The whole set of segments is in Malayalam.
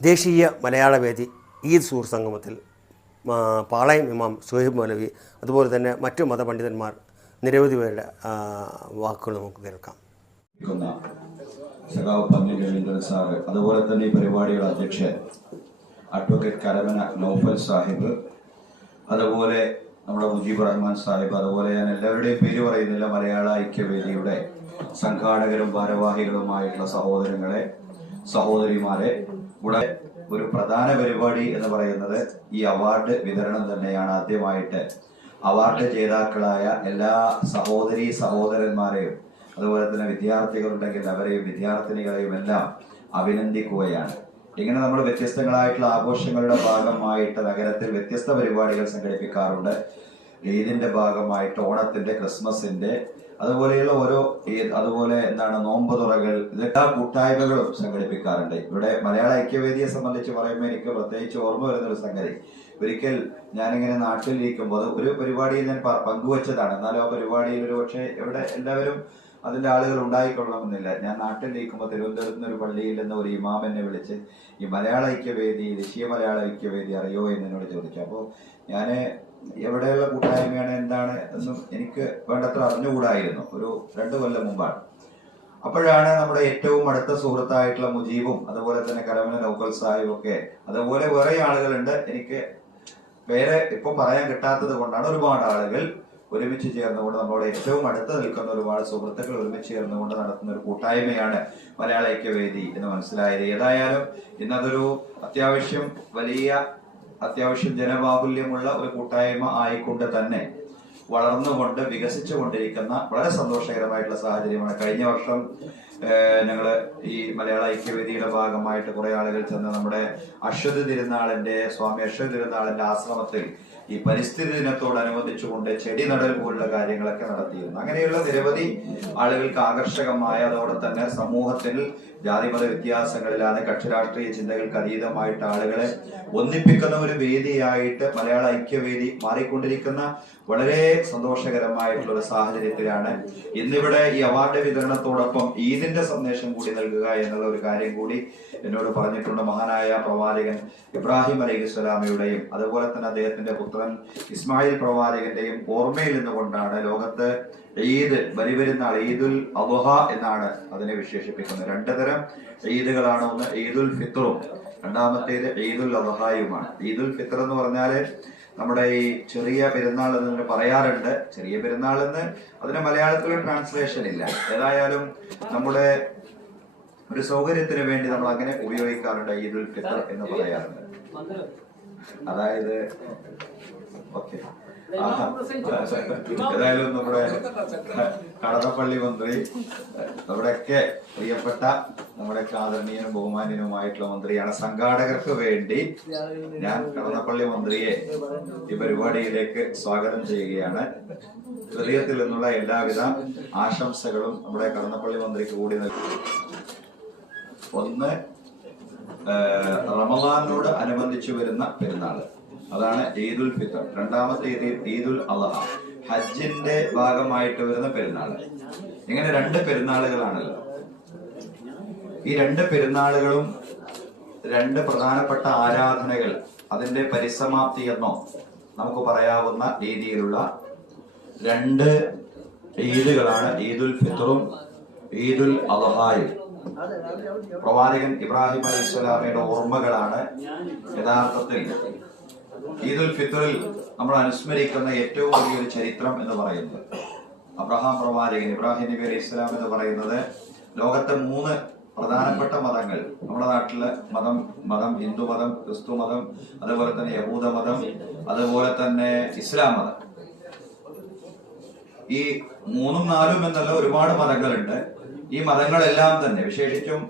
ദേശീയ മലയാളവേദി ഈദ് സൂർ സംഗമത്തിൽ പാളയം ഇമാം സുഹൈബ് മൗലവി അതുപോലെ തന്നെ മറ്റു മതപണ്ഡിതന്മാർ നിരവധി പേരുടെ വാക്കുകൾ നമുക്ക് കേൾക്കാം. അതുപോലെ തന്നെ ഈ പരിപാടിയുടെ അധ്യക്ഷൻ അഡ്വക്കേറ്റ് കരമന നൗഫൽ സാഹിബ് അതുപോലെ നമ്മുടെ മുജീബ് റഹ്മാൻ സാഹിബ് അതുപോലെ ഞാൻ എല്ലാവരുടെയും പേര് പറയുന്നില്ല മലയാള ഐക്യവേദിയുടെ സംഘാടകരും ഭാരവാഹികളുമായിട്ടുള്ള സഹോദരങ്ങളെ സഹോദരിമാരെ ഇവിടെ ഒരു പ്രധാന പരിപാടി എന്ന് പറയുന്നത് ഈ അവാർഡ് വിതരണം തന്നെയാണ് ആദ്യമായിട്ട്. അവാർഡ് ജേതാക്കളായ എല്ലാ സഹോദരി സഹോദരന്മാരെയും അതുപോലെ തന്നെ വിദ്യാർത്ഥികളുണ്ടെങ്കിൽ അവരെയും വിദ്യാർത്ഥിനികളെയും എല്ലാം അഭിനന്ദിക്കുകയാണ്. ഇങ്ങനെ നമ്മൾ വ്യത്യസ്തങ്ങളായിട്ടുള്ള ആഘോഷങ്ങളുടെ ഭാഗമായിട്ട് നഗരത്തിൽ വ്യത്യസ്ത പരിപാടികൾ സംഘടിപ്പിക്കാറുണ്ട്. ഈദിന്റെ ഭാഗമായിട്ട് ഓണത്തിന്റെ ക്രിസ്മസിന്റെ അതുപോലെയുള്ള ഓരോ അതുപോലെ എന്താണ് നോമ്പ് തുറകൾ ഇതെല്ലാ കൂട്ടായ്മകളും സംഘടിപ്പിക്കാറുണ്ട്. ഇവിടെ മലയാള ഐക്യവേദിയെ സംബന്ധിച്ച് പറയുമ്പോൾ എനിക്ക് പ്രത്യേകിച്ച് ഓർമ്മ വരുന്ന ഒരു സംഗതി. ഒരിക്കൽ ഞാനിങ്ങനെ നാട്ടിലിരിക്കുമ്പോൾ അത് ഒരു പരിപാടിയിൽ ഞാൻ പങ്കുവച്ചതാണ്. എന്നാലും ആ പരിപാടിയിൽ ഒരു പക്ഷേ ഇവിടെ എല്ലാവരും അതിന്റെ ആളുകൾ ഉണ്ടായിക്കൊള്ളണമെന്നില്ല. ഞാൻ നാട്ടിലിരിക്കുമ്പോൾ തിരുവനന്തപുരത്ത് നിന്ന് ഒരു പള്ളിയിൽ നിന്ന് ഒരു ഇമാം എന്നെ വിളിച്ച് ഈ മലയാള ഐക്യവേദി ദേശീയ മലയാള ഐക്യവേദി അറിയോ? എന്ന് എന്നോട് ചോദിച്ചു. അപ്പോൾ ഞാൻ എവിടെയുള്ള കൂട്ടായ്മയാണ് എന്താണ് എന്നും എനിക്ക് വേണ്ടത്ര അറിഞ്ഞുകൂടായിരുന്നു ഒരു രണ്ട് കൊല്ലം മുമ്പാണ്. അപ്പോഴാണ് നമ്മുടെ ഏറ്റവും അടുത്ത സുഹൃത്തായിട്ടുള്ള മുജീബും അതുപോലെ തന്നെ കരമന നൗക്കൽ സാഹിബും ഒക്കെ. അതുപോലെ വേറെ ആളുകളുണ്ട്. എനിക്ക് പേര് ഇപ്പം പറയാൻ കിട്ടാത്തത് കൊണ്ടാണ് ഒരുപാട് ആളുകൾ ഒരുമിച്ച് ചേർന്നുകൊണ്ട് നമ്മളോട് ഏറ്റവും അടുത്ത് നിൽക്കുന്ന ഒരുപാട് സുഹൃത്തുക്കൾ ഒരുമിച്ച് ചേർന്നുകൊണ്ട് നടത്തുന്ന ഒരു കൂട്ടായ്മയാണ് മലയാള ഐക്യവേദി എന്ന് മനസ്സിലായത്. ഏതായാലും ഇന്നതൊരു അത്യാവശ്യം വലിയ അത്യാവശ്യം ജനബാഹുല്യമുള്ള ഒരു കൂട്ടായ്മ ആയിക്കൊണ്ട് തന്നെ വളർന്നുകൊണ്ട് വികസിച്ചു കൊണ്ടിരിക്കുന്ന വളരെ സന്തോഷകരമായിട്ടുള്ള സാഹചര്യമാണ്. കഴിഞ്ഞ വർഷം ഞങ്ങൾ ഈ മലയാള ഐക്യവേദിയുടെ ഭാഗമായിട്ട് കുറെ ആളുകൾ ചെന്ന് നമ്മുടെ അശ്വതി തിരുനാളിന്റെ സ്വാമി അശ്വതി തിരുനാളിന്റെ ആശ്രമത്തിൽ ഈ പരിസ്ഥിതി ദിനത്തോടനുബന്ധിച്ചുകൊണ്ട് ചെടി നടൽ പോലുള്ള കാര്യങ്ങളൊക്കെ നടത്തിയിരുന്നു. അങ്ങനെയുള്ള നിരവധി ആളുകൾക്ക് ആകർഷകമായ അതോടെ തന്നെ സമൂഹത്തിൽ ജാതിമത വ്യത്യാസങ്ങളില്ലാതെ കക്ഷിരാഷ്ട്രീയ ചിന്തകൾക്ക് അതീതമായിട്ട് ആളുകളെ ഒന്നിപ്പിക്കുന്ന ഒരു വേദിയായിട്ട് മലയാള ഐക്യവേദി മാറിക്കൊണ്ടിരിക്കുന്ന വളരെ സന്തോഷകരമായിട്ടുള്ള ഒരു സാഹചര്യത്തിലാണ് ഇന്നിവിടെ ഈ അവാർഡ് വിതരണത്തോടൊപ്പം ഈദിന്റെ സന്ദേശം കൂടി നൽകുക എന്നുള്ള ഒരു കാര്യം കൂടി എന്നോട് പറഞ്ഞിട്ടുണ്ട് മഹാനായ പ്രവാചകൻ ഇബ്രാഹിം അലൈഹി സ്വലാമയുടെയും അതുപോലെ തന്നെ അദ്ദേഹത്തിന്റെ പുത്രൻ ഇസ്മായിൽ പ്രവാചകന്റെയും ഓർമ്മയിൽ നിന്നുകൊണ്ടാണ് ലോകത്ത് ഈദ് ബലിപെരുന്നാൾ ഈദുൽ അബുഹ എന്നാണ് അതിനെ വിശേഷിപ്പിക്കുന്നത്. രണ്ടു തരം ഈദുകളാണ് ഒന്ന് ഈദുൽ ഫിത്റും രണ്ടാമത്തേത് ഈദുൽ അബുഹായുമാണ്. ഈദുൽ ഫിത്ർ എന്ന് പറഞ്ഞാൽ നമ്മുടെ ഈ ചെറിയ പെരുന്നാൾ എന്ന് പറയാറുണ്ട്. ചെറിയ പെരുന്നാൾ എന്ന് അതിന് മലയാളത്തിൽ ട്രാൻസ്ലേഷൻ ഇല്ല. ഏതായാലും നമ്മുടെ ഒരു സൗകര്യത്തിന് വേണ്ടി നമ്മൾ അങ്ങനെ ഉപയോഗിക്കാറുണ്ട് ഈദുൽ ഫിത്ർ എന്ന് പറയാറുണ്ട്. അതായത് ഓക്കെ. ഏതായാലും നമ്മുടെ കടന്നപ്പള്ളി മന്ത്രി നമ്മുടെയൊക്കെ പ്രിയപ്പെട്ട നമ്മുടെ ആദരണീയനും ബഹുമാനീയനുമായിട്ടുള്ള മന്ത്രിയാണ്. സംഘാടകർക്ക് വേണ്ടി ഞാൻ കടന്നപ്പള്ളി മന്ത്രിയെ ഈ പരിപാടിയിലേക്ക് സ്വാഗതം ചെയ്യുകയാണ്. ഹൃദയത്തിൽ നിന്നുള്ള എല്ലാവിധ ആശംസകളും നമ്മുടെ കടന്നപ്പള്ളി മന്ത്രിക്ക് കൂടി നൽകി. ഒന്ന് റമദാനോട് അനുബന്ധിച്ചു വരുന്ന പെരുന്നാൾ. അതാണ് ഈദുൽ ഫിത്തർ രണ്ടാമത്തെ ഈദ് ഈദുൽ അള്ളഹ ഹജ്ജിന്റെ ഭാഗമായിട്ട് വരുന്ന പെരുന്നാൾ. ഇങ്ങനെ രണ്ട് പെരുന്നാളുകളാണല്ലോ. ഈ രണ്ട് പെരുന്നാളുകളും രണ്ട് പ്രധാനപ്പെട്ട ആരാധനകൾ അതിന്റെ പരിസമാപ്തി എന്നോ നമുക്ക് പറയാവുന്ന രീതിയിലുള്ള രണ്ട് ഈദുകളാണ് ഈദുൽ ഫിത്തറും ഈദുൽ അദ്ഹായും. പ്രവാചകൻ ഇബ്രാഹിം അലൈഹി സ്വലാമിയുടെ ഓർമ്മകളാണ് യഥാർത്ഥത്തിൽ ഈദുൽ ഫിത്തറിൽ നമ്മൾ അനുസ്മരിക്കുന്ന ഏറ്റവും വലിയൊരു ചരിത്രം എന്ന് പറയുന്നത്. അബ്രഹാം പ്രവാചകൻ ഇബ്രാഹിം നബി അലൈഹി ഇസ്ലാം എന്ന് പറയുന്നത് ലോകത്തെ മൂന്ന് പ്രധാനപ്പെട്ട മതങ്ങൾ. നമ്മുടെ നാട്ടിൽ മതം മതം ഹിന്ദു മതം ക്രിസ്തു മതം അതുപോലെ തന്നെ യഹൂദ മതം അതുപോലെ തന്നെ ഇസ്ലാം മതം. ഈ മൂന്നും നാലും എന്നല്ല ഒരുപാട് മതങ്ങളുണ്ട്. ഈ മതങ്ങളെല്ലാം തന്നെ വിശേഷിച്ചും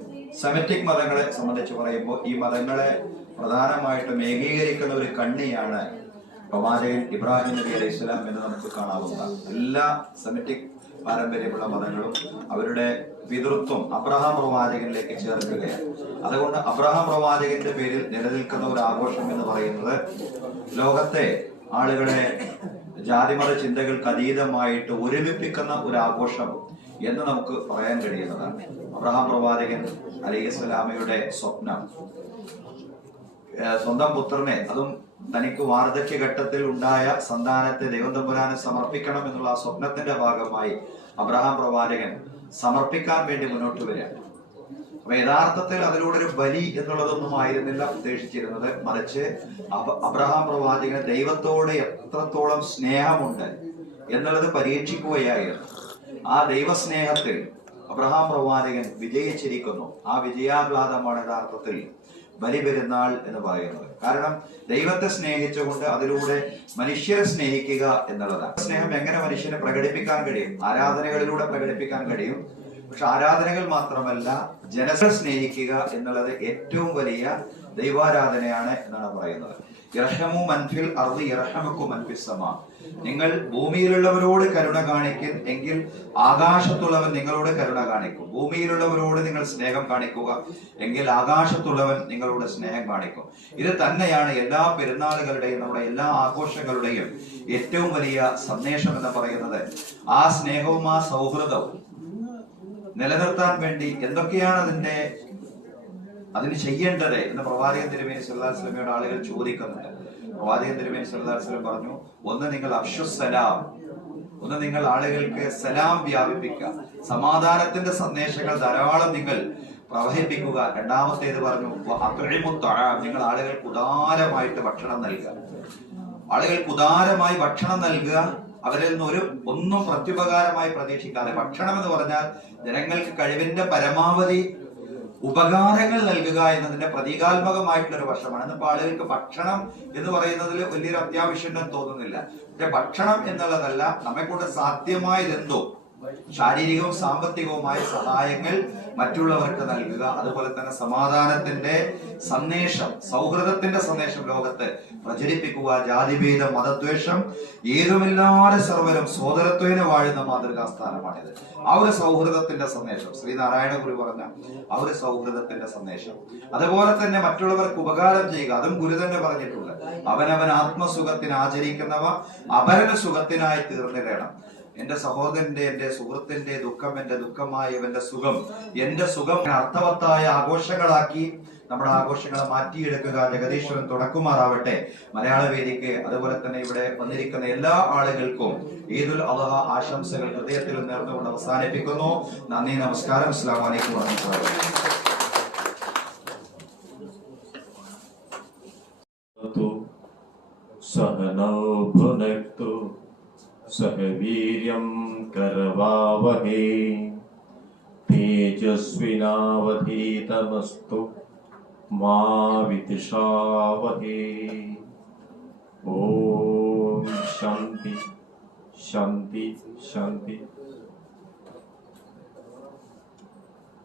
സെമറ്റിക് മതങ്ങളെ സംബന്ധിച്ച് പറയുമ്പോൾ ഈ മതങ്ങളെ പ്രധാനമായിട്ടും ഏകീകരിക്കുന്ന ഒരു കണ്ണിയാണ് പ്രവാചകൻ ഇബ്രാഹിം നബി അലൈഹി സ്വലാം എന്ന് നമുക്ക് കാണാവുന്ന എല്ലാ സെമറ്റിക് പാരമ്പര്യമുള്ള മതങ്ങളും അവരുടെ പിതൃത്വം അബ്രഹാം പ്രവാചകനിലേക്ക് ചേർക്കുകയാണ്. അതുകൊണ്ട് അബ്രഹാം പ്രവാചകന്റെ പേരിൽ നിലനിൽക്കുന്ന ഒരു ആഘോഷം എന്ന് പറയുന്നത് ലോകത്തെ ആളുകളെ ജാതിമത ചിന്തകൾക്ക് അതീതമായിട്ട് ഒരുമിപ്പിക്കുന്ന ഒരു ആഘോഷം എന്ന് നമുക്ക് പറയാൻ കഴിയുന്നതാണ്. അബ്രഹാം പ്രവാചകൻ അലൈഹി സ്വലാമയുടെ സ്വപ്നം. സ്വന്തം പുത്രനെ അതും തനിക്ക് വാർദ്ധക്യഘട്ടത്തിൽ ഉണ്ടായ സന്താനത്തെ ദൈവം തമ്പുരാനെ സമർപ്പിക്കണം എന്നുള്ള ആ സ്വപ്നത്തിന്റെ ഭാഗമായി അബ്രഹാം പ്രവാചകൻ സമർപ്പിക്കാൻ വേണ്ടി മുന്നോട്ട് വരികയാണ്. അപ്പൊ യഥാർത്ഥത്തിൽ അതിലൂടെ ഒരു ബലി എന്നുള്ളതൊന്നും ആയിരുന്നില്ല ഉദ്ദേശിച്ചിരുന്നത്. മറിച്ച് അബ്രഹാം പ്രവാചകന് ദൈവത്തോട് എത്രത്തോളം സ്നേഹമുണ്ട് എന്നുള്ളത് പരീക്ഷിക്കുകയായിരുന്നു. ആ ദൈവസ്നേഹത്തിൽ അബ്രഹാം പ്രവാചകൻ വിജയിച്ചിരിക്കുന്നു. ആ വിജയാഹ്ലാദമാണ് യഥാർത്ഥത്തിൽ ബലി പെരുന്നാൾ എന്ന് പറയുന്നത്. കാരണം ദൈവത്തെ സ്നേഹിച്ചുകൊണ്ട് അതിലൂടെ മനുഷ്യരെ സ്നേഹിക്കുക എന്നുള്ളതാണ്. സ്നേഹം എങ്ങനെ മനുഷ്യനെ പ്രകടിപ്പിക്കാൻ കഴിയും? ആരാധനകളിലൂടെ പ്രകടിപ്പിക്കാൻ കഴിയും? പക്ഷെ ആരാധനകൾ മാത്രമല്ല ജനത്തെ സ്നേഹിക്കുക എന്നുള്ളത് ഏറ്റവും വലിയ ദൈവാരാധനയാണ് എന്നാണ് പറയുന്നത്. മൻഫിൽ നിങ്ങൾ ഭൂമിയിലുള്ളവരോട് കരുണ കാണിക്കും എങ്കിൽ ആകാശത്തുള്ളവൻ നിങ്ങളോട് കരുണ കാണിക്കും. ഭൂമിയിലുള്ളവരോട് നിങ്ങൾ സ്നേഹം കാണിക്കുക എങ്കിൽ ആകാശത്തുള്ളവൻ നിങ്ങളോട് സ്നേഹം കാണിക്കും. ഇത് തന്നെയാണ് എല്ലാ പെരുന്നാളുകളുടെയും നമ്മുടെ എല്ലാ ആഘോഷങ്ങളുടെയും ഏറ്റവും വലിയ സന്ദേശം എന്ന് പറയുന്നത്. ആ സ്നേഹവും ആ സൗഹൃദവും നിലനിർത്താൻ വേണ്ടി എന്തൊക്കെയാണ് അതിന്റെ അതിന് ചെയ്യേണ്ടത് എന്ന് പ്രവാചകൻ തിരുമേനി സല്ലല്ലാഹു അലൈഹി വസല്ലമയോട് ആളുകൾ ചോദിക്കുന്നുണ്ട്. പ്രവാചകൻ തിരുമേനി സല്ലല്ലാഹു അലൈഹി വസല്ലം പറഞ്ഞു ഒന്ന് നിങ്ങൾ അഫ്ഷുസലാം ഒന്ന് നിങ്ങൾ ആളുകൾക്ക് സലാം വ്യാപിപ്പിക്കുക. സമാധാനത്തിന്റെ സന്ദേശങ്ങൾ ധാരാളം നിങ്ങൾ പ്രവഹിപ്പിക്കുക. രണ്ടാമത്തേത് പറഞ്ഞു നിങ്ങൾ ആളുകൾക്ക് ഉദാരമായിട്ട് ഭക്ഷണം നൽകുക. ആളുകൾക്ക് ഉദാരമായി ഭക്ഷണം നൽകുക അവരിൽ നിന്ന് ഒരു ഒന്നും പ്രത്യുപകാരമായി പ്രതീക്ഷിക്കാതെ ഭക്ഷണം എന്ന് പറഞ്ഞാൽ ജനങ്ങൾക്ക് കഴിവിന്റെ പരമാവധി ഉപകാരങ്ങൾ നൽകുക എന്നതിന്റെ പ്രതീകാത്മകമായിട്ടുള്ള ഒരു വശമാണ്. ഇന്നിപ്പോ ആളുകൾക്ക് ഭക്ഷണം എന്ന് പറയുന്നതിൽ വലിയൊരു അത്യാവശ്യം തോന്നുന്നില്ല. പക്ഷെ ഭക്ഷണം എന്നുള്ളതല്ല നമ്മെ കൊണ്ട് സാധ്യമായതെന്തോ. ശാരീരികവും സാമ്പത്തികവുമായ സഹായങ്ങൾ മറ്റുള്ളവർക്ക് നൽകുക. അതുപോലെ തന്നെ സമാധാനത്തിന്റെ സന്ദേശം സൗഹൃദത്തിന്റെ സന്ദേശം ലോകത്ത് പ്രചരിപ്പിക്കുക. ജാതിഭേദ മതദ്വേഷം ഏതുമില്ലാതെ സർവരും സോദരത്വേന വാഴുന്ന മാതൃകാ സ്ഥാനമാണിത് ആ ഒരു സൗഹൃദത്തിന്റെ സന്ദേശം. ശ്രീനാരായണ ഗുരു പറഞ്ഞ ആ ഒരു സൗഹൃദത്തിന്റെ സന്ദേശം. അതുപോലെ തന്നെ മറ്റുള്ളവർക്ക് ഉപകാരം ചെയ്യുക. അതും ഗുരു തന്നെ പറഞ്ഞിട്ടുണ്ട്. അവനവൻ ആത്മസുഖത്തിന് ആചരിക്കുന്നവ അപരന സുഖത്തിനായി തീർന്നിടണം. എന്റെ സഹോദരന്റെ എന്റെ സുഹൃത്തിന്റെ ദുഃഖം എന്റെ ദുഃഖമായ ഇവന്റെ സുഖം എന്റെ സുഖം അർത്ഥവത്തായ ആഘോഷങ്ങളാക്കി നമ്മുടെ ആഘോഷങ്ങളെ മാറ്റിയെടുക്കുക. ജഗദീശ്വരൻ തുടക്കുമാറാവട്ടെ. മലയാള വേദിക്ക് അതുപോലെ തന്നെ ഇവിടെ വന്നിരിക്കുന്ന എല്ലാ ആളുകൾക്കും ഈദുൽ അള്ളഹ ആശംസകൾ ഹൃദയത്തിൽ നേർന്നുകൊണ്ട് അവസാനിപ്പിക്കുന്നു. നന്ദി നമസ്കാരം. അസ്ലാം വലൈക്കും വാഹമത്തുള്ള സഹനോ सह वीर्यं करवावहे तेजस्विनावधीतमस्तु मा विदिशावहे ॐ शान्ति शान्ति शान्ति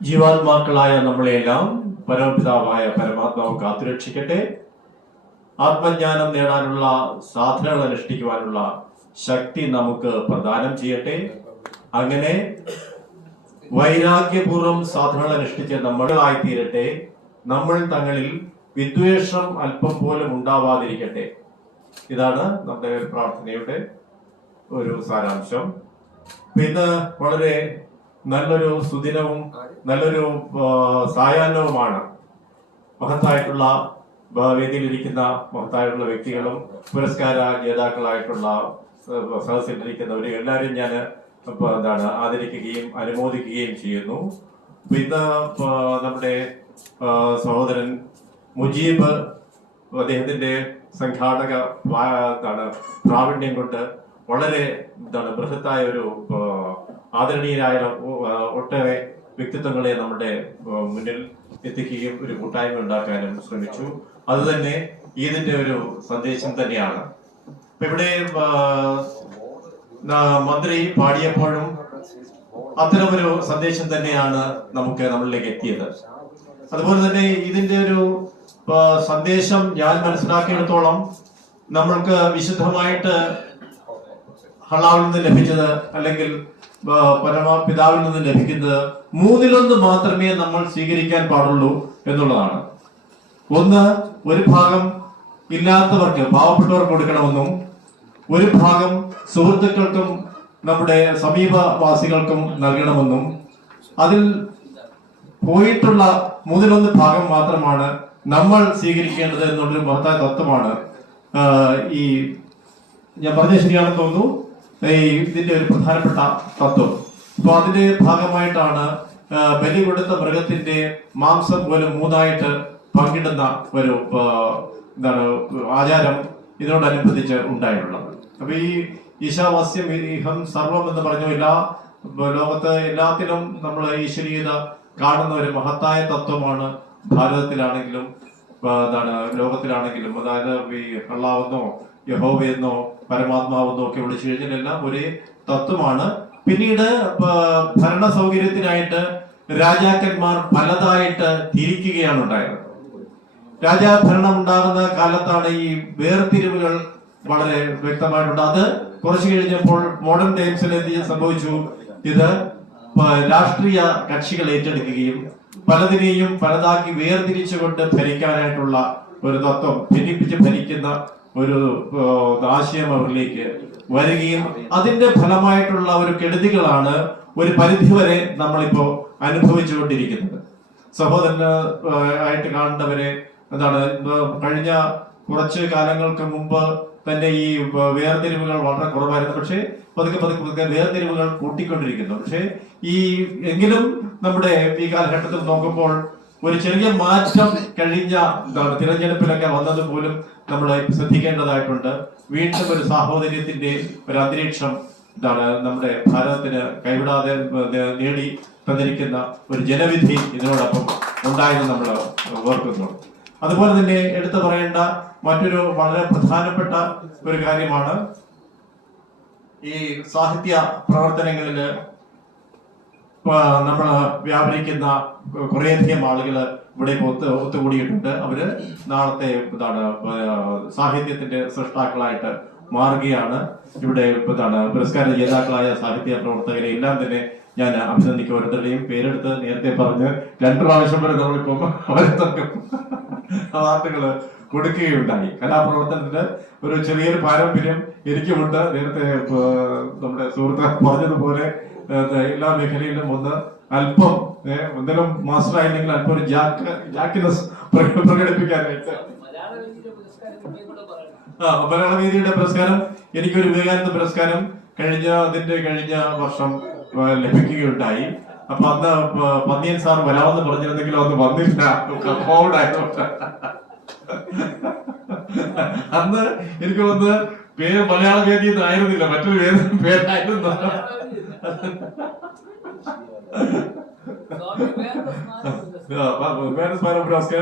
ജീവാത്മാക്കളായ നമ്മളെല്ലാം പരമപിതാവായ പരമാത്മാവ് കാത്തുരക്ഷിക്കട്ടെ ആത്മജ്ഞാനം നേടാനുള്ള സാധനകൾ അനുഷ്ഠിക്കുവാനുള്ള ശക്തി നമുക്ക് പ്രദാനം ചെയ്യട്ടെ. അങ്ങനെ വൈരാഗ്യപൂർവം സാധനങ്ങൾ അനുഷ്ഠിച്ച് നമ്മളായി തീരട്ടെ നമ്മൾ തങ്ങളിൽ വിദ്വേഷം അല്പം പോലും ഉണ്ടാവാതിരിക്കട്ടെ. ഇതാണ് നമ്മുടെ പ്രാർത്ഥനയുടെ ഒരു സാരാംശം. പിന്നെ വളരെ നല്ലൊരു സുദിനവും നല്ലൊരു സായാഹ്നവുമാണ്. മഹത്തായിട്ടുള്ള വേദിയിലിരിക്കുന്ന മഹത്തായിട്ടുള്ള വ്യക്തികളും പുരസ്കാര ജേതാക്കളായിട്ടുള്ള ആ, സദസ്സിലിരിക്കുന്നവരെ എല്ലാവരും ഞാൻ ഇപ്പൊ എന്താണ് ആദരിക്കുകയും അനുമോദിക്കുകയും ചെയ്യുന്നു. ഇന്ന് നമ്മുടെ സഹോദരൻ മുജീബ് അദ്ദേഹത്തിന്റെ സംഘാടക എന്താണ് പ്രാവീണ്യം കൊണ്ട് വളരെ എന്താണ് ബൃഹത്തായ ഒരു ആദരണീയരായ ഒട്ടേറെ വ്യക്തിത്വങ്ങളെ നമ്മുടെ മുന്നിൽ എത്തിക്കുകയും ഒരു കൂട്ടായ്മ ഉണ്ടാക്കാനും ശ്രമിച്ചു. അതുതന്നെ ഈതിന്റെ ഒരു സന്ദേശം തന്നെയാണ്. ഇവിടെ മന്ത്രി പാടിയപ്പോഴും അത്തരമൊരു സന്ദേശം തന്നെയാണ് നമുക്ക് നമ്മളിലേക്ക് എത്തിയത്. അതുപോലെ തന്നെ ഇതിന്റെ ഒരു സന്ദേശം ഞാൻ മനസ്സിലാക്കിയിടത്തോളം നമ്മൾക്ക് വിശുദ്ധമായിട്ട് ഹളാവിൽ നിന്ന് ലഭിച്ചത് അല്ലെങ്കിൽ പരമപിതാവിൽ നിന്ന് ലഭിക്കുന്നത് മൂന്നിലൊന്ന് മാത്രമേ നമ്മൾ സ്വീകരിക്കാൻ പാടുള്ളൂ എന്നുള്ളതാണ്. ഒന്ന് ഒരു ഭാഗം ഇല്ലാത്തവർക്ക് പാവപ്പെട്ടവർക്ക് കൊടുക്കണമെന്നും ഒരു ഭാഗം സുഹൃത്തുക്കൾക്കും നമ്മുടെ സമീപവാസികൾക്കും നൽകണമെന്നും അതിൽ പോയിട്ടുള്ള മൂന്നിലൊന്ന് ഭാഗം മാത്രമാണ് നമ്മൾ സ്വീകരിക്കേണ്ടത് എന്നുള്ളൊരു മഹത്തായ തത്വമാണ്. ഈ ഞാൻ പറഞ്ഞ ശരിയാണെന്ന് തോന്നുന്നു. ഈ ഇതിന്റെ ഒരു പ്രധാനപ്പെട്ട തത്വം. അപ്പൊ അതിന്റെ ഭാഗമായിട്ടാണ് ബലി കൊടുത്ത മൃഗത്തിന്റെ മാംസം പോലും മൂന്നായിട്ട് പങ്കിടുന്ന ഒരു എന്താണ് ആചാരം ഇതിനോടനുബന്ധിച്ച് ഉണ്ടായിട്ടുള്ളത്. അപ്പൊ ഈ ഈശാവാസ്യം ഇഹം സർവം എന്ന് പറഞ്ഞു എല്ലാ ലോകത്ത് എല്ലാത്തിലും നമ്മൾ ഈശ്വരീയത കാണുന്ന ഒരു മഹത്തായ തത്വമാണ് ഭാരതത്തിലാണെങ്കിലും എന്താണ് ലോകത്തിലാണെങ്കിലും അതായത് ഈ കള്ളാവെന്നോ യഹോവയെന്നോ പരമാത്മാവെന്നോ ഒക്കെ വിളിച്ചു കഴിഞ്ഞാൽ എല്ലാം ഒരേ തത്വമാണ്. പിന്നീട് ഭരണ സൗകര്യത്തിനായിട്ട് രാജാക്കന്മാർ പലതായിട്ട് തിരിക്കുകയാണ് ഉണ്ടായത് രാജാഭരണം ഉണ്ടാകുന്ന കാലത്താണ് ഈ വേർതിരിവുകൾ വളരെ വ്യക്തമായിട്ടുണ്ട്. അത് കുറച്ചു കഴിഞ്ഞപ്പോൾ മോഡേൺ ടൈംസിൽ എന്ത് സംഭവിച്ചു? ഇത് രാഷ്ട്രീയ കക്ഷികൾ ഏറ്റെടുക്കുകയും പലതിനെയും പലതാക്കി വേർതിരിച്ചുകൊണ്ട് ഭരിക്കാനായിട്ടുള്ള ഒരു തത്വം ഭിന്നിപ്പിച്ച് ഭരിക്കുന്ന ഒരു ആശയം അവരിലേക്ക് വരികയും അതിന്റെ ഫലമായിട്ടുള്ള ഒരു കെടുതികളാണ് ഒരു പരിധിവരെ നമ്മളിപ്പോ അനുഭവിച്ചുകൊണ്ടിരിക്കുന്നത്. സഹോദരന് ആയിട്ട് കാണേണ്ടവരെ എന്താണ് കഴിഞ്ഞ കുറച്ച് കാലങ്ങൾക്ക് മുമ്പ് തന്നെ ഈ വേർതിരിവുകൾ വളരെ കുറവായിരുന്നു. പക്ഷേ പതുക്കെ പതുക്കെ പതുക്കെ വേർതിരിവുകൾ കൂട്ടിക്കൊണ്ടിരിക്കുന്നു. പക്ഷേ ഈ എങ്കിലും നമ്മുടെ ഈ കാലഘട്ടത്തിൽ നോക്കുമ്പോൾ ഒരു ചെറിയ മാറ്റം കഴിഞ്ഞ എന്താണ് തിരഞ്ഞെടുപ്പിലൊക്കെ വന്നത് പോലും നമ്മൾ ശ്രദ്ധിക്കേണ്ടതായിട്ടുണ്ട്. വീണ്ടും ഒരു സാഹോദര്യത്തിന്റെ ഒരു അന്തരീക്ഷം എന്താണ് നമ്മുടെ ഭാരതത്തിന് കൈവിടാതെ നേടി തന്നിരിക്കുന്ന ഒരു ജനവിധി ഇതിനോടൊപ്പം ഉണ്ടായെന്ന് നമ്മൾ ഓർക്കുന്നു. അതുപോലെ തന്നെ എടുത്തു പറയേണ്ട മറ്റൊരു വളരെ പ്രധാനപ്പെട്ട ഒരു കാര്യമാണ് ഈ സാഹിത്യ പ്രവർത്തനങ്ങളിൽ നമ്മൾ വ്യാപരിക്കുന്ന കുറേയധികം ആളുകൾ ഇവിടെ ഒത്ത് ഒത്തുകൂടിയിട്ടുണ്ട്. അവർ നാളത്തെ എന്താണ് സാഹിത്യത്തിന്റെ സൃഷ്ടാക്കളായിട്ട് മാറുകയാണ്. ഇവിടെ എന്താണ് പുരസ്കാര ജേതാക്കളായ സാഹിത്യ പ്രവർത്തകരെ എല്ലാം തന്നെ ഞാൻ അഭിനന്ദിക്കും. ഓരോരുത്തരുടെയും പേരെടുത്ത് നേരത്തെ പറഞ്ഞ് രണ്ടു പ്രാവശ്യം വരെ നമ്മളിപ്പം അവരെ വാർത്തകൾ കൊടുക്കുകയുണ്ടായി. കലാപ്രവർത്തനത്തിന് ഒരു ചെറിയൊരു പാരമ്പര്യം എനിക്കുമുണ്ട്. നേരത്തെ നമ്മുടെ സുഹൃത്ത് പറഞ്ഞതുപോലെ എല്ലാ മേഖലയിലും ഒന്ന് അല്പം എന്തെങ്കിലും മാസ്റ്റർ ആയില്ലെങ്കിൽ അല്പം ഒരു ജാക്ക് ജാക്കിനസ് പ്രക- പ്രകടിപ്പിക്കാനായിട്ട് ആ മലയാള വേദിയുടെ പുരസ്കാരം എനിക്കൊരു വിവേകാനന്ദ പുരസ്കാരം കഴിഞ്ഞ അതിന്റെ കഴിഞ്ഞ വർഷം ലഭിക്കുകയുണ്ടായി. അപ്പൊ അന്ന് പന്നിയൻ സാർ വരാമെന്ന് പറഞ്ഞിരുന്നെങ്കിലും അന്ന് വന്നില്ല. കോവിഡ് ആയതുകൊണ്ട്. അന്ന് എനിക്ക് വന്ന് പേര് മലയാള വേദി ആയിരുന്നില്ല മറ്റൊരു വേദി പേരായിരുന്നു.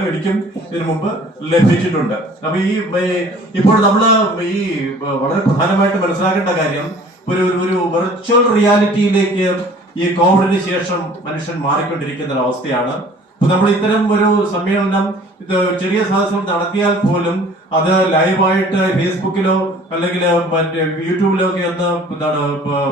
എനിക്കും ഇതിനു മുമ്പ് ലഭിച്ചിട്ടുണ്ട്. അപ്പൊ ഈ ഇപ്പോൾ നമ്മൾ ഈ വളരെ പ്രധാനമായിട്ട് മനസ്സിലാക്കേണ്ട കാര്യം ഒരു- ഒരു വെർച്വൽ റിയാലിറ്റിയിലേക്ക് ഈ കോവിഡിന് ശേഷം മനുഷ്യൻ മാറിക്കൊണ്ടിരിക്കുന്ന ഒരു അവസ്ഥയാണ്. അപ്പൊ നമ്മൾ ഇത്തരം ഒരു സമ്മേളനം ഇത് ചെറിയ സാഹസം നടത്തിയാൽ പോലും അത് ലൈവായിട്ട് ഫേസ്ബുക്കിലോ അല്ലെങ്കിൽ യൂട്യൂബിലോ ഒക്കെ ഒന്ന് എന്താണ്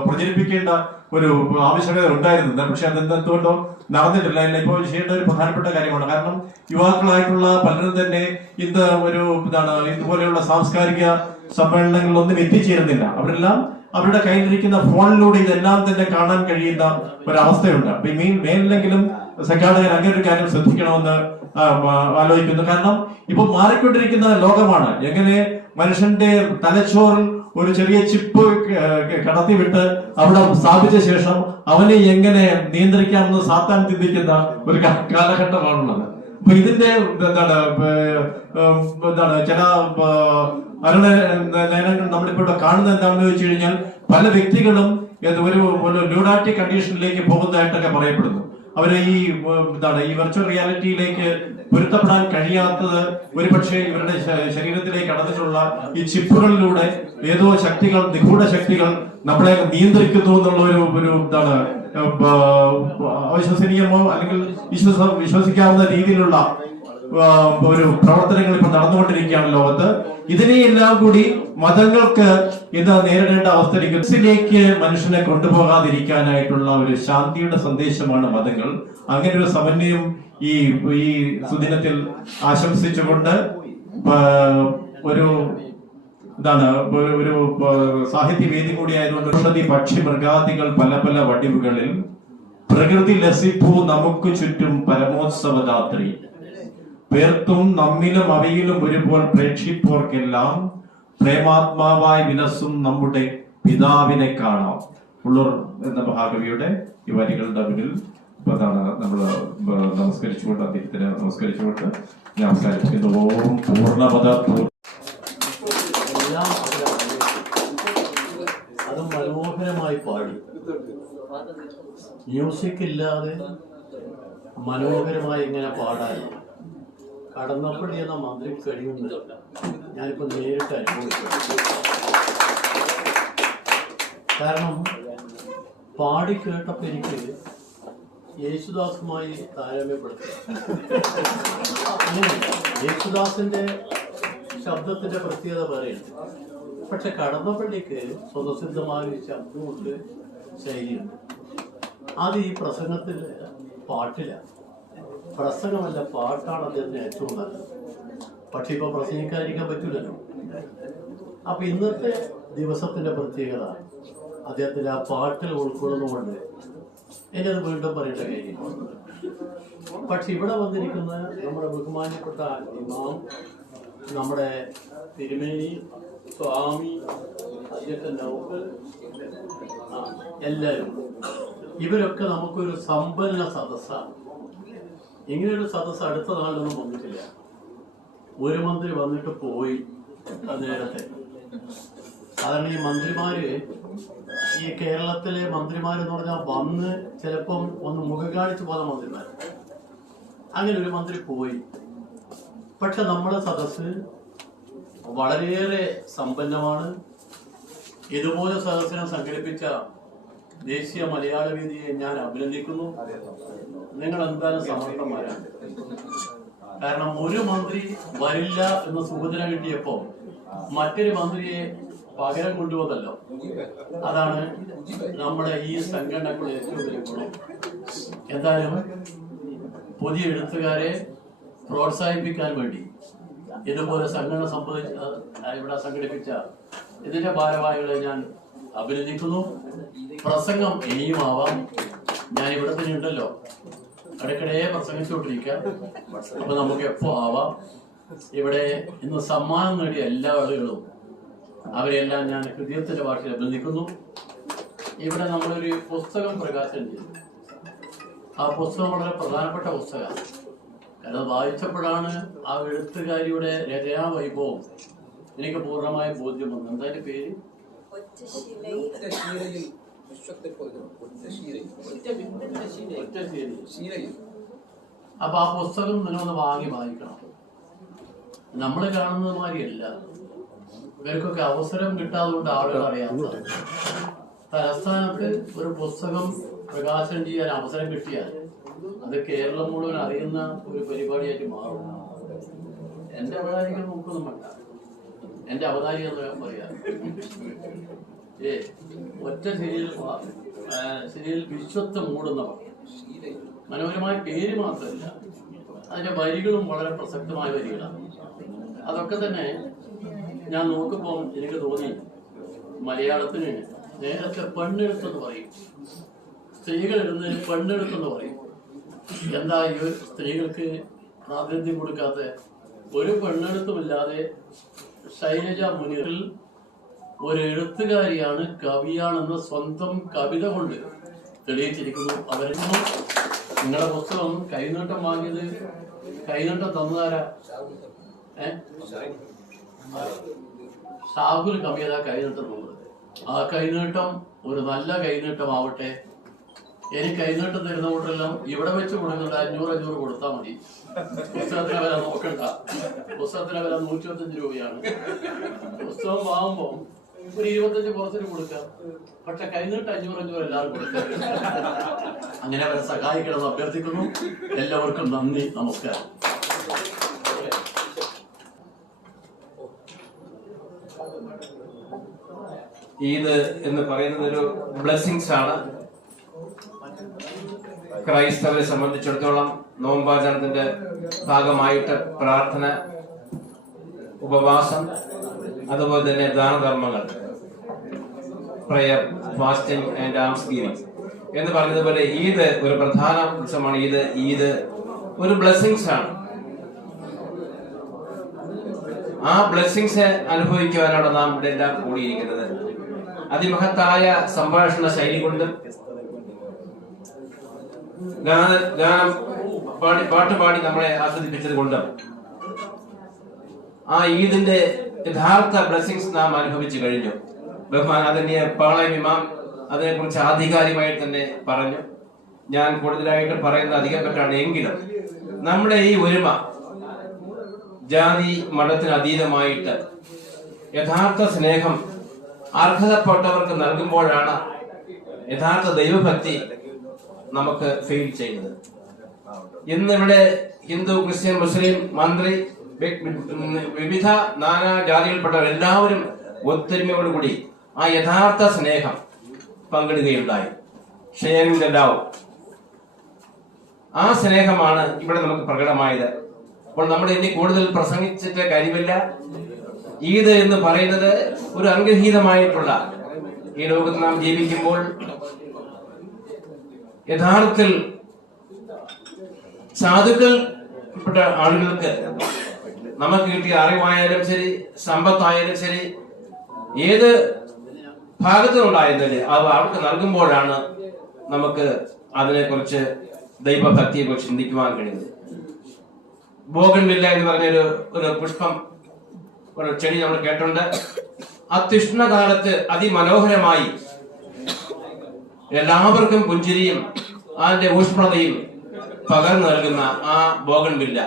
പ്രചരിപ്പിക്കേണ്ട ഒരു ആവശ്യകത ഉണ്ടായിരുന്നു. പക്ഷെ അത് എന്തെന്തുകൊണ്ടോ നടന്നിട്ടില്ല. ഇല്ല ഇപ്പോൾ ചെയ്യേണ്ട ഒരു പ്രധാനപ്പെട്ട കാര്യമാണ്. കാരണം യുവാക്കളായിട്ടുള്ള പലരും തന്നെ ഇന്ന് ഒരു എന്താണ് ഇതുപോലെയുള്ള സാംസ്കാരിക സമ്മേളനങ്ങളിലൊന്നും എത്തിച്ചേരുന്നില്ല. അവരെല്ലാം അവരുടെ കയ്യിലിരിക്കുന്ന ഫോണിലൂടെ ഇതെല്ലാം തന്നെ കാണാൻ കഴിയുന്ന ഒരവസ്ഥയുണ്ട്. അപ്പൊ ഈ മേലിലെങ്കിലും സംഘാടകർ അങ്ങനെ ഒരു കാര്യം ശ്രദ്ധിക്കണമെന്ന് ആലോചിക്കുന്നു. കാരണം ഇപ്പൊ മാറിക്കൊണ്ടിരിക്കുന്ന ലോകമാണ്. എങ്ങനെ മനുഷ്യന്റെ തലച്ചോറിൽ ഒരു ചെറിയ ചിപ്പ് കടത്തിവിട്ട് അവിടെ സ്ഥാപിച്ച ശേഷം അവനെ എങ്ങനെ നിയന്ത്രിക്കാമെന്ന് സാത്താൻ ചിന്തിക്കുന്ന ഒരു കാലഘട്ടമാണുള്ളത്. ഇതിന്റെ എന്താണ് എന്താണ് ചില അരുണ നമ്മളിപ്പോ ഇവിടെ കാണുന്നത് എന്താണെന്ന് വെച്ച് കഴിഞ്ഞാൽ പല വ്യക്തികളും ഒരു ലൂഡാറ്റി കണ്ടീഷനിലേക്ക് പോകുന്നതായിട്ടൊക്കെ പറയപ്പെടുന്നു. അവർ ഈ എന്താണ് ഈ വെർച്വൽ റിയാലിറ്റിയിലേക്ക് പൊരുത്തപ്പെടാൻ കഴിയാത്തത് ഒരുപക്ഷെ ഇവരുടെ ശരീരത്തിലേക്ക് കടന്നിട്ടുള്ള ഈ ചിപ്പുകളിലൂടെ ഏതോ ശക്തികൾ നിഗൂഢ ശക്തികൾ നമ്മളെ നിയന്ത്രിക്കുന്നു എന്നുള്ള ഒരു ഒരു എന്താണ് അവിശ്വസനീയമോ അല്ലെങ്കിൽ വിശ്വസ വിശ്വസിക്കാവുന്ന രീതിയിലുള്ള ഒരു പ്രവർത്തനങ്ങൾ ഇപ്പൊ നടന്നുകൊണ്ടിരിക്കുകയാണ് ലോകത്ത്. ഇതിനെയെല്ലാം കൂടി മതങ്ങൾക്ക് ഇത് നേരിടേണ്ട അവസ്ഥയിലേക്ക് മനുഷ്യനെ കൊണ്ടുപോകാതിരിക്കാനായിട്ടുള്ള ഒരു ശാന്തിയുടെ സന്ദേശമാണ് മതങ്ങൾ. അങ്ങനെ ഒരു സമന്വയം ഈ ഈ സുദിനത്തിൽ ആശംസിച്ചുകൊണ്ട് ഒരു ഇതാണ് ഒരു- സാഹിത്യവേദി കൂടി ആയതുകൊണ്ട് ഔഷധി പക്ഷി മൃഗാദികൾ പല പല വടിവുകളിൽ പ്രകൃതി ലസിപ്പൂ നമുക്ക് ചുറ്റും പരമോത്സവദാത്രി. പേർത്തും നമ്മിലും അവയിലും ഒരുപോലെ പ്രേക്ഷിപ്പോർക്കെല്ലാം പ്രേമാത്മാവായി വിലസും നമ്മുടെ പിതാവിനെ കാണാം. ഉള്ളൂർ എന്ന മഹാകവിയുടെ ഈ വരികളുടെ മുന്നിൽ അതാണ് നമ്മൾ നമസ്കരിച്ചുകൊണ്ട് അദ്ദേഹത്തിന് നമസ്കരിച്ചുകൊണ്ട് ഞാൻ അവസാനിപ്പിക്കുന്നു. ഓം പൂർണപദ മനോഹരമായി പാടി. മ്യൂസിക് ഇല്ലാതെ മനോഹരമായി ഇങ്ങനെ പാടാൻ കടന്നപ്പള്ളി എന്ന മന്ത്രി കഴിയുന്നത് ഞാനിപ്പോൾ നേരിട്ട് അനുഭവിച്ചു കാരണം പാടി കേട്ടപ്പോൾ എനിക്ക് യേശുദാസുമായി താരതമ്യപ്പെടുത്തി യേശുദാസിന്റെ ശബ്ദത്തിന്റെ പ്രത്യേകത പറയുന്നുണ്ട് പക്ഷെ കടന്നപ്പള്ളിക്ക് സ്വതസിദ്ധമായ ഒരു ശബ്ദമുണ്ട് ശൈലിയുണ്ട്. അത് ഈ പ്രസംഗത്തിൽ പാട്ടില്ല പ്രസംഗമല്ല പാട്ടാണ് അദ്ദേഹത്തിന് ഏറ്റവും നല്ലത്. പക്ഷെ ഇപ്പൊ പ്രസംഗിക്കാതിരിക്കാൻ പറ്റൂലല്ലോ. അപ്പൊ ഇന്നത്തെ ദിവസത്തിന്റെ പ്രത്യേകത അദ്ദേഹത്തിന്റെ ആ പാട്ടിൽ ഉൾക്കൊള്ളുന്നുകൊണ്ട് എനിക്കത് വീണ്ടും പറയേണ്ട കാര്യം പക്ഷെ ഇവിടെ വന്നിരിക്കുന്ന നമ്മുടെ ബഹുമാന്യപ്പെട്ട ഇമാം നമ്മുടെ തിരുമേനി സ്വാമി അദ്ദേഹത്തെ നൗഫൽ എല്ലാവരും. ഇവരൊക്കെ നമുക്കൊരു സമ്പന്ന സദസ്സാണ്. ഇങ്ങനെയൊരു സദസ് അടുത്ത നാളിലൊന്നും വന്നിട്ടില്ല. ഒരു മന്ത്രി വന്നിട്ട് പോയി നേരത്തെ. സാധാരണ ഈ മന്ത്രിമാര് ഈ കേരളത്തിലെ മന്ത്രിമാരെന്ന് പറഞ്ഞാൽ വന്ന് ചിലപ്പം ഒന്ന് മുഖം കാണിച്ചു പോകുന്ന മന്ത്രിമാർ അങ്ങനെ ഒരു മന്ത്രി പോയി. പക്ഷെ നമ്മുടെ സദസ് വളരെയേറെ സമ്പന്നമാണ്. ഇതുപോലെ സദസ്സിനെ സംഘടിപ്പിച്ച ദേശീയ മലയാള വേദിയെ ഞാൻ അഭിനന്ദിക്കുന്നു. നിങ്ങൾ എന്തായാലും സമർത്ഥന്മാരാണ്. കാരണം ഒരു മന്ത്രി വരില്ല എന്ന സൂചന കിട്ടിയപ്പോ മറ്റൊരു മന്ത്രിയെ പകരം കൊണ്ടുവന്നല്ലോ അതാണ് നമ്മുടെ ഈ സംഘടനക്കുള്ള ഏറ്റവും വലിയ ഗുണം. എന്തായാലും പുതിയ എഴുത്തുകാരെ പ്രോത്സാഹിപ്പിക്കാൻ വേണ്ടി ഇതുപോലെ സംഘടന സംബന്ധിച്ച ഇവിടെ സംഘടിപ്പിച്ച ഇതിന്റെ ഭാരവാഹികളെ ഞാൻ അഭിനന്ദിക്കുന്നു. പ്രസംഗം ഇനിയും ആവാം ഞാൻ ഇവിടെ തന്നെ ഉണ്ടല്ലോ. ഇടയ്ക്കിടെ പ്രസംഗിച്ചുകൊണ്ടിരിക്കാം അപ്പൊ നമുക്ക് എപ്പോ ആവാം. ഇവിടെ ഇന്ന് സമ്മാനം നേടിയ എല്ലാ ആളുകളും അവരെല്ലാം ഞാൻ ഹൃദയത്തിന്റെ ഭാഷയിൽ അഭിനന്ദിക്കുന്നു. ഇവിടെ നമ്മളൊരു പുസ്തകം പ്രകാശനം ചെയ്തു. ആ പുസ്തകം വളരെ പ്രധാനപ്പെട്ട പുസ്തകമാണ്. കാരണം വായിച്ചപ്പോഴാണ് ആ എഴുത്തുകാരിയുടെ രചനാ വൈഭവം എനിക്ക് പൂർണമായും ബോധ്യം വന്നു എന്താ പേര്? വിശ്വത്തെ ഒറ്റ ശീലം. ശീലയിൽ അപ്പൊ ആ പുസ്തകം നിങ്ങളൊന്ന് വാങ്ങി വായിക്കണം. നമ്മൾ കാണുന്നത് മാതിരിയല്ല. ഇവർക്കൊക്കെ അവസരം കിട്ടാതുകൊണ്ട് ആളുകൾ അറിയാത്ത തലസ്ഥാനത്ത് ഒരു പുസ്തകം പ്രകാശനം ചെയ്യാൻ അവസരം കിട്ടിയാൽ അത് കേരളം മുഴുവൻ അറിയുന്ന ഒരു പരിപാടിയായിട്ട് മാറും. എന്റെ അവതാരികൾ നോക്കൊന്നും വേണ്ട. എന്റെ അവതാരി എന്ന് ഞാൻ പറയാം. ഏ ഒറ്റ ശരിയിൽ ശരിയിൽ വിശ്വത്തെ മൂടുന്ന പടം മനോഹരമായ പേര് മാത്രമല്ല അതിന്റെ വരികളും വളരെ പ്രസക്തമായ വരികളാണ്. അതൊക്കെ തന്നെ ഞാൻ നോക്കുമ്പോൾ എനിക്ക് തോന്നി മലയാളത്തിന് നേരത്തെ പെണ്ണെടുത്തെന്ന് പറയും. സ്ത്രീകൾ ഇരുന്ന് പെണ്ണെടുത്തെന്ന് പറയും. എന്താ ഈ സ്ത്രീകൾക്ക് പ്രാതിനിധ്യം കൊടുക്കാത്ത ഒരു പെണ്ണെഴുത്തുമില്ലാതെ ശൈലജ മുനിറിൽ ഒരു എഴുത്തുകാരിയാണ് കവിയാണെന്ന് സ്വന്തം കവിത കൊണ്ട് തെളിയിച്ചിരിക്കുന്നു. അവരും നിങ്ങളുടെ പുസ്തകം കൈനീട്ടം വാങ്ങിയത്? കൈനീട്ടം തന്നതാരാ? ഷാഹുൽ കവിയത കൈനീട്ടം തന്നത്. ആ കൈനീട്ടം ഒരു നല്ല കൈനീട്ടമാവട്ടെ. എനിക്ക് കൈനീട്ടം തരുന്ന കൂട്ടെല്ലാം ഇവിടെ വെച്ച് കൊടുക്കണ്ട അഞ്ഞൂറ് അഞ്ഞൂറ് കൊടുത്താൽ മതി. പുസ്തകത്തിന് വില നോക്കണ്ട. പുസ്തകത്തിന് വില നൂറ്റിപ്പത്തഞ്ച് രൂപയാണ്. പുസ്തകം വാങ്ങുമ്പോൾ ഒരു ഇരുപത്തഞ്ച് പുറത്തിന് കൊടുക്കാം. പക്ഷെ കൈനീട്ട് അഞ്ഞൂറ് അഞ്ഞൂറ് എല്ലാവരും കൊടുക്കാം. അങ്ങനെ അവരെ സഹായിക്കണമെന്ന് അഭ്യർത്ഥിക്കുന്നു. എല്ലാവർക്കും നന്ദി നമസ്കാരം. ഈദ് എന്ന് പറയുന്നത് ഒരു ബ്ലെസ്സിങ്സ് ആണ്. ക്രൈസ്തവരെ സംബന്ധിച്ചിടത്തോളം നോമ്പാചരണത്തിന്റെ ഭാഗമായിട്ട് പ്രാർത്ഥന ഉപവാസം അതുപോലെ തന്നെ ദാനധർമ്മങ്ങൾ prayer fasting and alms giving എന്ന് പറഞ്ഞതുപോലെ ഈദ് ഒരു പ്രധാന ഉത്സവമാണ്. ഈദ് ഈദ് ഒരു ബ്ലെസ്സിങ്സ് ആണ്. ആ ബ്ലെസ്സിങ്സ് അനുഭവിക്കുവാനാണ് നാം ഇവിടെ എല്ലാം കൂടിയിരിക്കുന്നത്. അതിമഹത്തായ സംഭാഷണ ശൈലി കൊണ്ടും ഗാന ഗാനം പാടി പാട്ട് പാടി നമ്മളെ ആസ്വദിപ്പിച്ചത് കൊണ്ട്. ആ ഈദിന്റെ യഥാർത്ഥ ബ്ലെസ്സിങ്സ് നാം അനുഭവിച്ചു കഴിഞ്ഞു. ബഹ്മാൻ അതിന്റെ പാളയം ഇമാം അതിനെക്കുറിച്ച് ആധികാരികമായി തന്നെ പറഞ്ഞു. ഞാൻ കൂടുതലായിട്ട് പറയുന്നത് പറ്റാണ് എങ്കിലും നമ്മുടെ ഈ ഒരുമ ജാതി മതത്തിന് അതീതമായിട്ട് യഥാർത്ഥ സ്നേഹം അർഹതപ്പെട്ടവർക്ക് നൽകുമ്പോഴാണ് യഥാർത്ഥ ദൈവഭക്തി നമുക്ക് ഫെയിൽ ചെയ്യുന്നത്. ഇന്ന് ഇവിടെ ഹിന്ദു ക്രിസ്ത്യൻ മുസ്ലിം മന്ത്രി വിവിധ നാനാ ജാതിയിൽപ്പെട്ടവർ എല്ലാവരും ഒത്തൊരുമയോടുകൂടി ആ യഥാർത്ഥ സ്നേഹം പങ്കിടുകയുണ്ടായി. ഷെയറിംഗ് ആ സ്നേഹമാണ് ഇവിടെ നമുക്ക് പ്രകടമായത്. അപ്പോൾ നമ്മൾ ഇനി കൂടുതൽ പ്രസംഗിച്ചിട്ട് കാര്യമില്ല. ഈദ് എന്ന് പറയുന്നത് ഒരു അംഗഹീതമായിട്ടുള്ള ഈ ലോകത്ത് നാം ജീവിക്കുമ്പോൾ യഥാർത്ഥത്തിൽ സാധുക്കൾ പെട്ട ആളുകൾക്ക് നമുക്ക് കിട്ടിയ അറിവായാലും ശരി സമ്പത്തായാലും ശരി ഏത് ഭാഗത്തുനിന്നുണ്ടായിരുന്നില്ലേ അവ അവർക്ക് നൽകുമ്പോഴാണ് നമുക്ക് അതിനെക്കുറിച്ച് ദൈവഭക്തിയെ കുറിച്ച് ചിന്തിക്കുവാൻ കഴിയുന്നത്. ബോഗൻവില്ല എന്ന് പറഞ്ഞൊരു ഒരു പുഷ്പം ഒരു ചെടി നമ്മൾ കേട്ടുണ്ട് അത്യുഷ്ണകാലത്ത് അതിമനോഹരമായി എല്ലാവർക്കും പുഞ്ചിരിയും അതിന്റെ ഊഷ്മളതയും പകർന്നു നൽകുന്ന ആ ബോഗൻവില്ല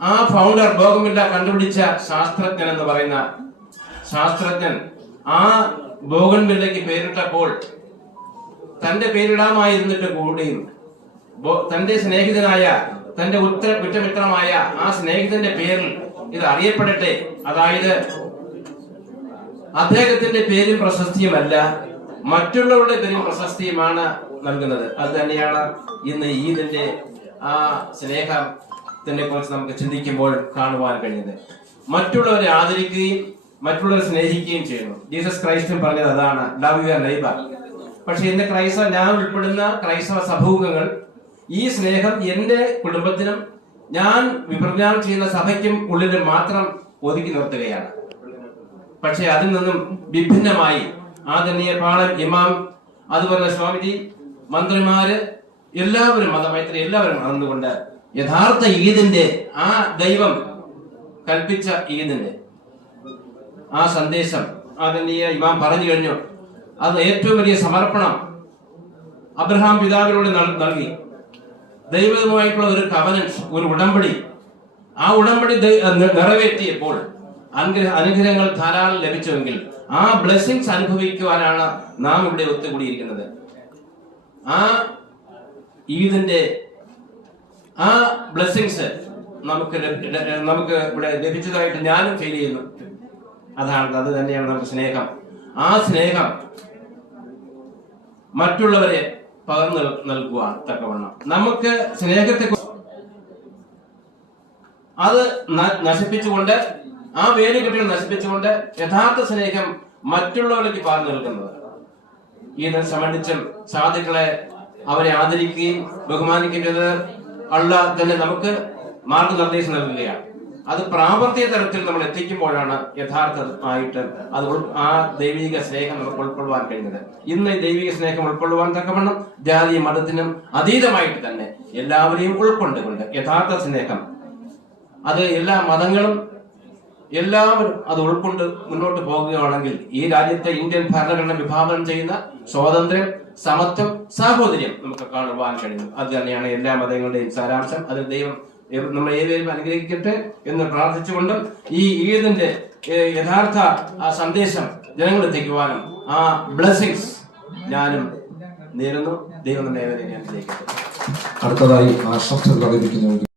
ആ ഫൗണ്ടർ ബോഗൻവില്ല കണ്ടുപിടിച്ച ശാസ്ത്രജ്ഞൻ എന്ന് പറയുന്ന ശാസ്ത്രജ്ഞൻ ആ ബോഗൻവില്ലയ്ക്ക് പേരിട്ടപ്പോൾ തന്റെ പേരിടാമായിരുന്നിട്ട് കൂടിയും തന്റെ സ്നേഹിതനായ തന്റെ ഉത്തര കുറ്റമിത്രമായ ആ സ്നേഹിതന്റെ പേരിൽ ഇത് അറിയപ്പെടട്ടെ. അതായത് അദ്ദേഹത്തിന്റെ പേരും പ്രശസ്തിയുമല്ല. മറ്റുള്ളവരുടെ പേരിൽ പ്രശസ്തിയുമാണ് നൽകുന്നത്. അത് തന്നെയാണ് ഇന്ന് ഈദിന്റെ ആ സ്നേഹത്തിനെ കുറിച്ച് നമുക്ക് ചിന്തിക്കുമ്പോൾ കാണുവാൻ കഴിയുന്നത് മറ്റുള്ളവരെ ആദരിക്കുകയും മറ്റുള്ളവരെ സ്നേഹിക്കുകയും ചെയ്യുന്നു. ജീസസ് ക്രൈസ്റ്റും പറഞ്ഞത് അതാണ് ലവ് യുവർ നൈബർ പക്ഷെ ഇന്ന് ക്രൈസ്തവ ഞാൻ ഉൾപ്പെടുന്ന ക്രൈസ്തവ സമൂഹങ്ങൾ ഈ സ്നേഹം എന്റെ കുടുംബത്തിനും ഞാൻ വിപ്രചാരം ചെയ്യുന്ന സഭയ്ക്കും ഉള്ളിൽ മാത്രം ഒതുക്കി നിർത്തുകയാണ്. പക്ഷെ അതിൽ നിന്നും വിഭിന്നമായി ആദരണീയ പാളൻ ഇമാം അതുപോലെ സ്വാമിജി മന്ത്രിമാര് എല്ലാവരും മതമൈത്രി എല്ലാവരും നടന്നുകൊണ്ട് യഥാർത്ഥ ഈദിന്റെ ആ ദൈവം കൽപ്പിച്ച ഈദിന്റെ ആ സന്ദേശം ആദരണീയ ഇമാം പറഞ്ഞു കഴിഞ്ഞു. അത് ഏറ്റവും വലിയ സമർപ്പണം അബ്രഹാം പിതാവിനോട് നൽകി. ദൈവവുമായിട്ടുള്ള ഒരു കവനൻസ് ഒരു ഉടമ്പടി. ആ ഉടമ്പടി നിറവേറ്റിയപ്പോൾ അനുഗ്രഹ അനുഗ്രഹങ്ങൾ ധാരാളം ലഭിച്ചുവെങ്കിൽ ആ ബ്ലെസ്സിങ്സ് അനുഭവിക്കുവാനാണ് നാം ഇവിടെ ഒത്തുകൂടിയിരിക്കുന്നത്. ആ ഈദിന്റെ ആ ബ്ലെസ്സിങ്സ് നമുക്ക് നമുക്ക് ഇവിടെ ലഭിച്ചതായിട്ട് ഞാനും ഫീൽ ചെയ്യുന്നു. അതാണ് അത് തന്നെയാണ് നമുക്ക് സ്നേഹം. ആ സ്നേഹം മറ്റുള്ളവരെ പകർന്നു നൽകുക തക്കവണ്ണം. നമുക്ക് സ്നേഹത്തെ അത് നശിപ്പിച്ചുകൊണ്ട് ആ വേര് കെട്ടികൾ നശിപ്പിച്ചുകൊണ്ട് യഥാർത്ഥ സ്നേഹം മറ്റുള്ളവരിലേക്ക് പകർന്നു നൽകുന്നത്. ഇതിനെ സംബന്ധിച്ചും സാധുക്കളെ അവരെ ആദരിക്കുകയും ബഹുമാനിക്കേണ്ടത് അള്ള തന്നെ നമുക്ക് മാർഗനിർദ്ദേശം നൽകുകയാണ്. അത് പ്രാവർത്തിക തരത്തിൽ നമ്മൾ എത്തിക്കുമ്പോഴാണ് യഥാർത്ഥമായിട്ട് അത് ആ ദൈവിക സ്നേഹം നമുക്ക് ഉൾക്കൊള്ളുവാൻ കഴിയുന്നത്. ഇന്ന് ഈ ദൈവിക സ്നേഹം ഉൾക്കൊള്ളുവാൻ തക്കവണ്ണം ജാതി മതത്തിനും അതീതമായിട്ട് തന്നെ എല്ലാവരെയും ഉൾക്കൊണ്ടുകൊണ്ട് യഥാർത്ഥ സ്നേഹം അത് എല്ലാ മതങ്ങളും എല്ലാവരും അത് ഉൾക്കൊണ്ട് മുന്നോട്ട് പോകുകയാണെങ്കിൽ ഈ രാജ്യത്തെ ഇന്ത്യൻ ഭരണഘടന വിഭാവനം ചെയ്യുന്ന സ്വാതന്ത്ര്യം സമത്വം സാഹോദര്യം നമുക്ക് കാണുവാൻ കഴിയും. അത് തന്നെയാണ് എല്ലാ മതങ്ങളുടെയും സാരാംശം. അതിൽ ദൈവം നമ്മൾ നമ്മളെ ഏവരും അനുഗ്രഹിക്കട്ടെ എന്ന് പ്രാർത്ഥിച്ചുകൊണ്ട് ഈ ഈദിന്റെ യഥാർത്ഥ ആ സന്ദേശം ജനങ്ങളെത്തിക്കുവാനും ആ ബ്ലെസ്സിങ്സ് ഞാനും നേരുന്നു. ദൈവം ഏവരെയും അനുഗ്രഹിക്കട്ടെ. അടുത്തതായി